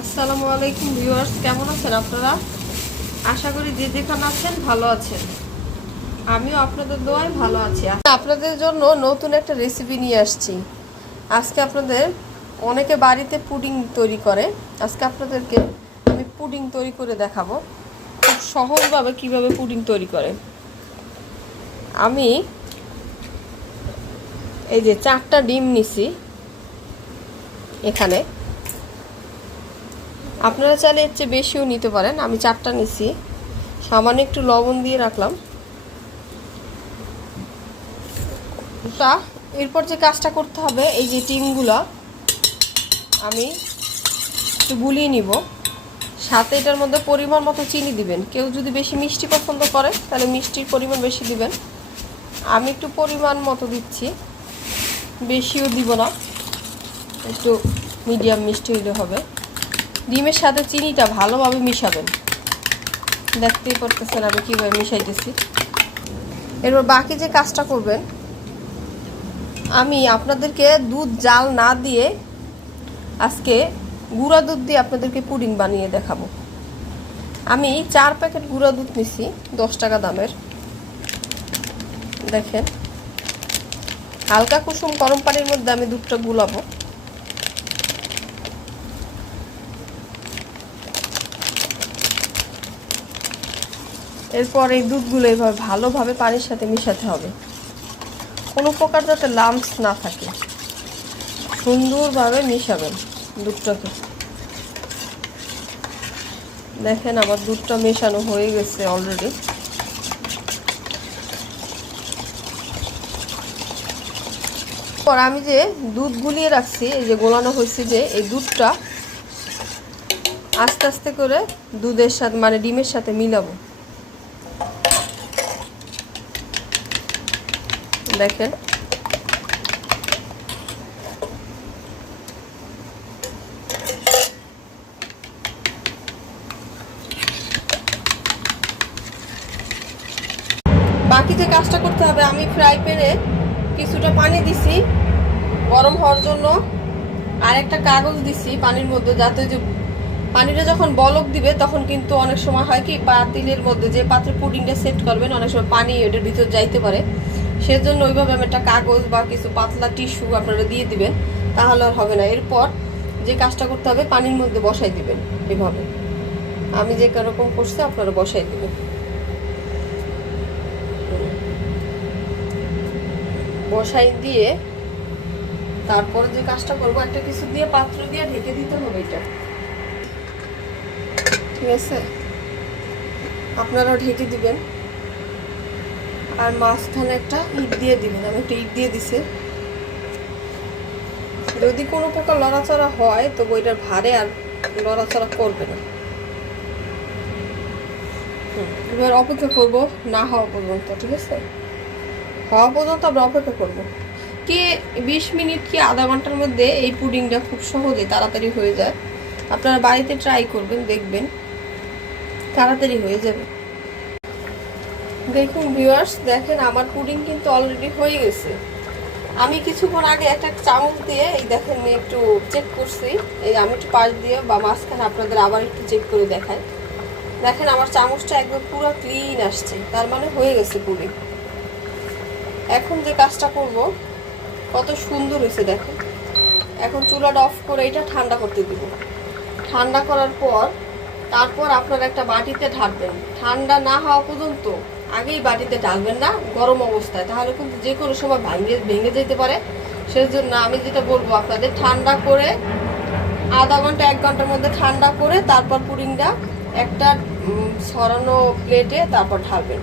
আসসালামু আলাইকুম ভিউয়ার্স, কেমন আছেন আপনারা? আশা করি যে যেখানে আছেন ভালো আছেন। আমিও আপনাদের দোয়ায় ভালো আছি। আপনাদের জন্য নতুন একটা রেসিপি নিয়ে আসছি। আজকে আপনাদের অনেকে বাড়িতে পুডিং তৈরি করে। আজকে আপনাদেরকে আমি পুডিং তৈরি করে দেখাবো। খুব সহজভাবে কীভাবে পুডিং তৈরি করে। আমি এই যে চারটা ডিম নিছি এখানে। আপনারা চাইলে এর চেয়ে বেশিও নিতে পারেন। আমি চারটা নিছি। সামান্য একটু লবণ দিয়ে রাখলাম। তা, এরপর যে কাজটা করতে হবে, এই যে টিমগুলো আমি একটু গুলিয়ে নিব। সাথে এটার মধ্যে পরিমাণ মতো চিনি দিবেন। কেউ যদি বেশি মিষ্টি পছন্দ করে, তাহলে মিষ্টির পরিমাণ বেশি দিবেন। আমি একটু পরিমাণ মতো দিচ্ছি। বেশিও দিব না। একটু মিডিয়াম মিষ্টি হইলে হবে। ডিমের সাথে চিনিটা ভালোভাবে মিশাবেন। দেখতেই পারতেছেন আমি কীভাবে মিশাইতেছি। এরপর বাকি যে কাজটা করবেন, আমি আপনাদেরকে দুধ, জাল না দিয়ে আজকে গুঁড়া দুধ দিয়ে আপনাদেরকে পুডিং বানিয়ে দেখাবো। আমি চার প্যাকেট গুঁড়া দুধ নিছি, দশ টাকা দামের। দেখেন, হালকা কুসুম গরম পানির মধ্যে আমি দুধটা গুলাবো। এরপর এই দুধগুলো এভাবে ভালোভাবে পানির সাথে মিশাতে হবে। কোনো প্রকার যাতে লাম্পস না থাকে। সুন্দরভাবে মিশাবেন দুধটাকে। দেখেন আমার দুধটা মেশানো হয়ে গেছে অলরেডি পর আমি যে দুধ গুলিয়ে রাখছি, এই যে গোলানো হয়েছে যে এই দুধটা, আস্তে আস্তে করে দুধের সাথে মানে ডিমের সাথে মিলাবো। দেখেন। বাকি যে কাজটা করতে হবে। আমি ফ্রাই প্যানে কিছুটা পানি দিছি, গরম হওয়ার জন্য। আর একটা কাগজ দিছি পানির মধ্যে, যাতে যে পানিটা যখন বলক দিবে, তখন কিন্তু অনেক সময় হয় কি, পাতিলের মধ্যে যে পাত্রে পুডিংটা সেট করবেন, অনেক সময় পানি এটার ভিতর যাইতে পারে। সেজন্য ওইভাবে আমি একটা কাগজ বা কিছু পাতলা টিস্যু আপনারা দিয়ে দিবেন, তাহলে আর হবে না। এরপর যে কাজটা করতে হবে, পানির মধ্যে বসাই দিবেন এভাবে। আমি যে রকম করছি, আপনারা বসাই দিবেন। বসাই দিয়ে তারপরে যে কাজটা করব, একটা কিছু দিয়ে পাত্র দিয়ে ঢেকে দিতে হবে এটা। ঠিক আছে? আপনারাও ঢেকে দিবেন। আর মাঝখানে একটা ইট দিয়ে দিবেন আমি একটা ইট দিয়ে দিছে। যদি কোনো প্রকার লড়াচড়া হয় তো বইটার ভারে আর লড়াচড়া করবে না। এবার অপেক্ষা করব না হওয়া পর্যন্ত, ঠিক আছে? হওয়া পর্যন্ত আমরা অপেক্ষা করব। কি, বিশ মিনিট কি আধা ঘণ্টার মধ্যে এই পুডিংটা খুব সহজে তাড়াতাড়ি হয়ে যায়? আপনারা বাড়িতে ট্রাই করবেন, দেখবেন। তাড়াতাড়ি হয়ে যাবে। দেখুন ভিউয়ার্স দেখেন আমার পুডিং কিন্তু অলরেডি হয়ে গেছে। আমি কিছুক্ষণ আগে একটা চামচ দিয়ে, এই দেখেন একটু চেক করছি। এই আমি একটু পাশ দিয়ে বা মাঝখানে আপনাদের আবার একটু চেক করে দেখাই। দেখেন আমার চামচটা একদম পুরো ক্লিন আসছে, তার মানে হয়ে গেছে পুডিং এখন যে কাজটা করব, কত সুন্দর হয়েছে দেখেন। এখন চুলাটা অফ করে এটা ঠান্ডা করতে দিব। ঠান্ডা করার পর, তারপর আপনারা একটা বাটিতে ঢাকবেন ঠান্ডা না হওয়া পর্যন্ত আগেই বাটিতে ঢালবেন না, গরম অবস্থায়। তাহলে কিন্তু যে কোনো সময় ভেঙে ভেঙে যেতে পারে। সেজন্য আমি যেটা বলব আপনাদের, ঠান্ডা করে আধা ঘণ্টা, এক ঘণ্টার মধ্যে ঠান্ডা করে তারপর পুডিংটা একটা সরানো ছড়ানো প্লেটে তারপর ঢালবেন।